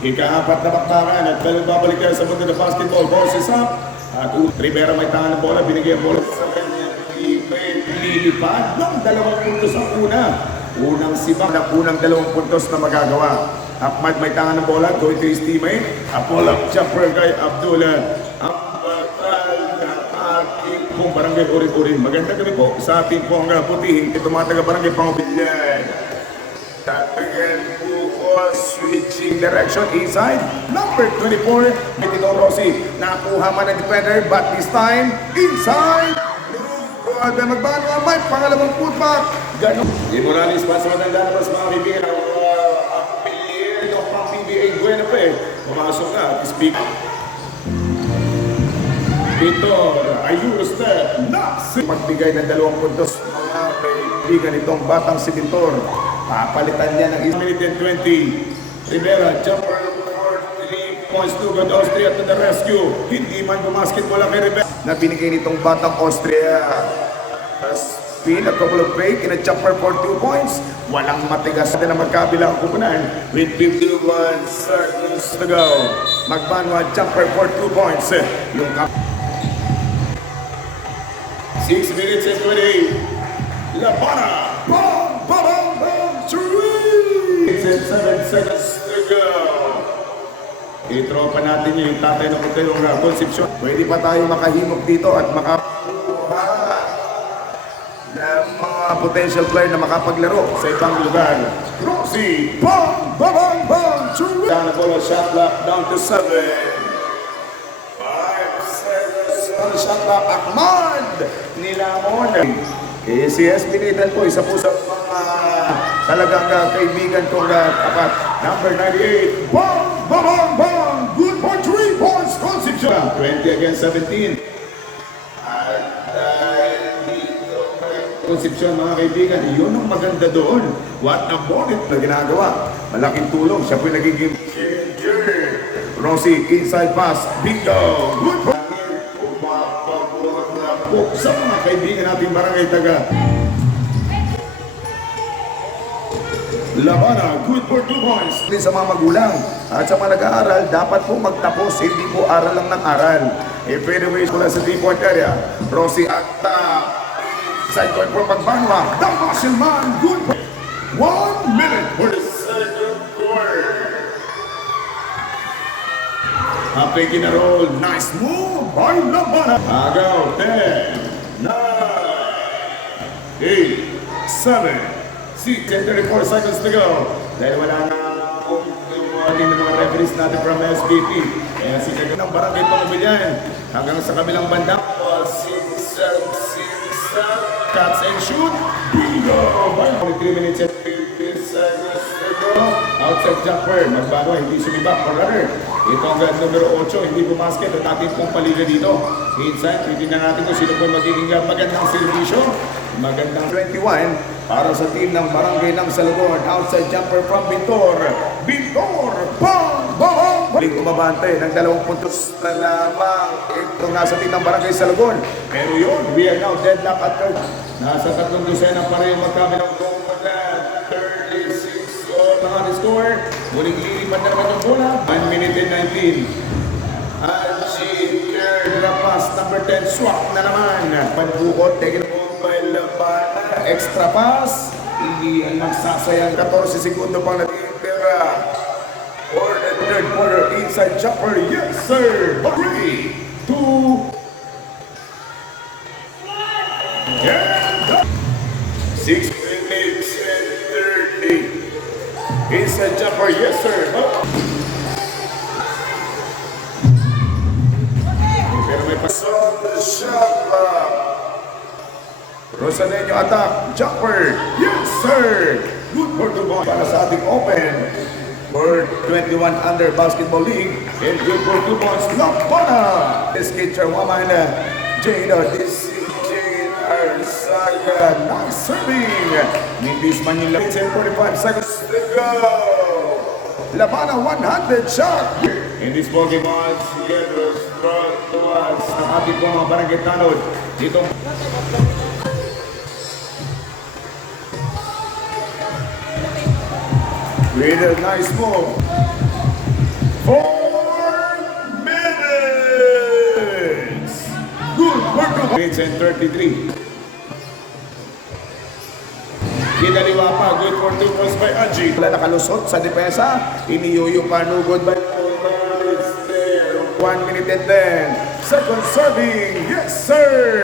Ika-apat na bakbakan at babalik tayo sa mundo ng basketball. Ball is up. At Rivera may tahan ng bola. Binigyan bola sa kanya. Lilipad ng 2 puntos ang una. Unang sibak na unang 2 puntos na magagawa. Ahmad may tahan ng bola. Going to his teammate. A pull-up jumper kay Abdullah. Ang batal na ating pong barangay Urin-Urin. Maganda kami po sa ating pong putihing. Ito mga taga-barangay Pangubilyan. Tatagan po switching direction inside. Number 24. Tito Rossi. Nakuha man ang defender. But this time, inside. At magbano ang mic. Pangalawang putback. Ganon. Di Morales pa sa matanda na mas mga bibigyan. PBA Buena pa eh. Pumasok na. Speak. Vitor Ayuros na magbigay ng 2 puntos. Mga kaibigan itong batang si Vitor. Papalitan niya ng 1 minute and 20. Rivera, jumper for 3 points to good. Austria to the rescue. Hindi man bumasketball ang kay Rivera. Na binigay nitong batang Austria. Spin, a couple of break, in a jumper for 2 points. Walang matigas na magkabilang kupunan with 51 seconds to go. Magbanwa, jumper for 2 points. Yung 6 minutes and 28. Labana, bang, bang, bang, bang, 3 minutes and 7 seconds to go. Itropa natin yung tatay ng Putayong Concepcion. Pwede pa tayo makahimok dito at makakuha ng mga potential player na makapaglaro sa ibang lugar. Rossi, bang, bang, bang, bang, down the ball, shot clock down to 7. 5 seconds on the shot clock. Ahmad Nilamon. KCS Pinitan po, isa po sa mga talagang kaibigan kong tapat. Number 98, bang, bang, bang, bang, good for 3 points, Concepcion. 20 against 17. Concepcion mga kaibigan, yun ang maganda doon. What a bonnet na ginagawa. Malaking tulong. Siya po yung nagiging changer. Rossi, inside pass. Bingo! Good for sa mga kaibigan natin barangay taga Labana, good for 2 points. Sa mga magulang at sa mga nag-aaral, dapat po magtapos, hindi po aral lang ng aral. If anyways, mula sa 3-point area, Rossi at side court for Pagbanwa. The Muscle Man, good for 1 minute for the second quarter. Happy roll, nice move by Labana. Agaw, 10, 9, 8, 7, 6, and 34 seconds to go. Dahil wala na kung tumating ng mga referees natin from SBP. Kaya si Kagin ng barangay Pangubilyan hanggang sa kabilang banda. 6, cuts and shoot. Bingo! 3 minutes and 15 seconds to go. Outside jumper. Magbago, hindi sumibak. Or rather, ito ang numero 8. Hindi bumasket at ating pong paliga dito. Inside, titignan natin kung sino po magiging magandang servisyo. Magandang 21 para sa team ng Barangay ng Salugod. Outside jumper from Vitor. Vitor! Bang! Bang! Bang! Umabante ng 2 puntos na lamang. Ito nasa team ng Barangay Salugod. Pero yun, we are now deadlock at third. Nasa 3 dosena pa rin magkabilang kumula. 36 on the score. Muling lilipad na naman yung bola. 1 minute and 19. Angie Rapas, number 10, swak na naman. Panbukot, taken home by Labana. Extra pass. Hindi ang magsasayang 14 segundo pang natitira. For the third quarter, inside jumper. Yes, sir. 3, 2, and 6 minutes and 30. Inside jumper. Yes, sir. Pero may pass on the shot clock. Rosaneño attack. Jumper. Yes, sir. Good for 2 points para sa ating open. For 21 under basketball league. And good for 2 points. Labana. This kid Charwaman. Jada. This is Jada Arsaga. Nice serving. Nipis man yung labits and 45 seconds to go. Labana 100 shot. In this ballgame, together, brought to us ang ating po mga barangay tanod. Dito. With a nice move. 4 minutes. Good work. Minutes and 33. Kinaliwa pa, good for 2 points by Aji. Wala nakalusot sa depensa. Iniyuyo pa, no good by 1 minute and 10. Second serving, yes sir!